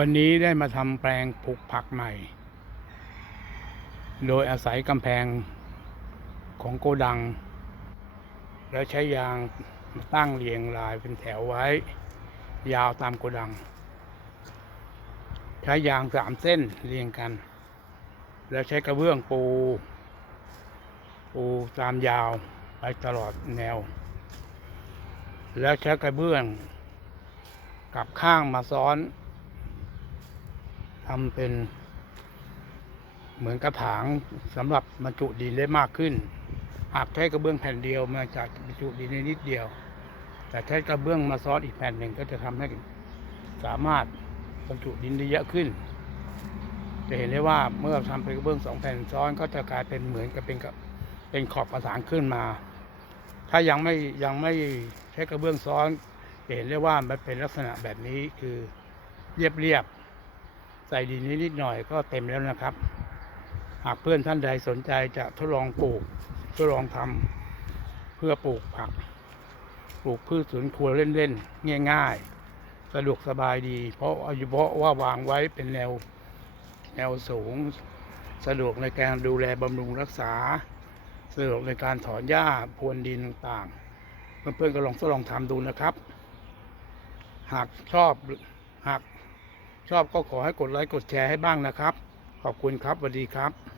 วันนี้ได้มาทำแปลงปลูกผักใหม่ โดยอาศัยกำแพงของโกดัง แล้วใช้ยางมาตั้งเรียงรายเป็นแถวไว้ ยาวตามโกดัง ใช้ยางสามเส้นเรียงกัน แล้วใช้กระเบื้องปู ปูตามยาวไปตลอดแนว แล้วใช้กระเบื้อง กลับข้างมาซ้อน ทำเป็น เหมือนกระถางสำหรับบรรจุดินได้มากขึ้น หากใช้กระเบื้องแผ่นเดียวมันจะบรรจุดินได้นิดเดียว แต่ใช้กระเบื้องมาซ้อนอีกแผ่นหนึ่งก็จะทำให้สามารถบรรจุดินได้เยอะขึ้น จะเห็นได้ว่าเมื่อทำเป็นกระเบื้องสองแผ่นซ้อนก็จะกลายเป็นเหมือนกับเป็นกับเป็นขอบกระถางขึ้นมา ถ้ายังไม่ยังไม่ใช้กระเบื้องซ้อนจะเห็นได้ว่ามันเป็นลักษณะแบบนี้คือเรียบเรียบ ใส่ดินนิดหน่อยก็เต็มแล้วนะครับ หากเพื่อนท่านใดสนใจจะทดลองปลูกทดลองทำเพื่อปลูกผัก ปลูกพืชสวนครัวเล่นๆง่าย ๆ สะดวกสบายดี เพราะอายุเพราะว่าวางไว้เป็นแนวแนวสูง สะดวกในการดูแลบำรุงรักษา สะดวกในการถอนหญ้าพรวนดินต่างๆ เพื่อนๆก็ลองทดลองทำดูนะครับ หากชอบหาก ชอบก็ขอให้กดไลค์กดแชร์ให้บ้างนะครับ ขอบคุณครับสวัสดีครับ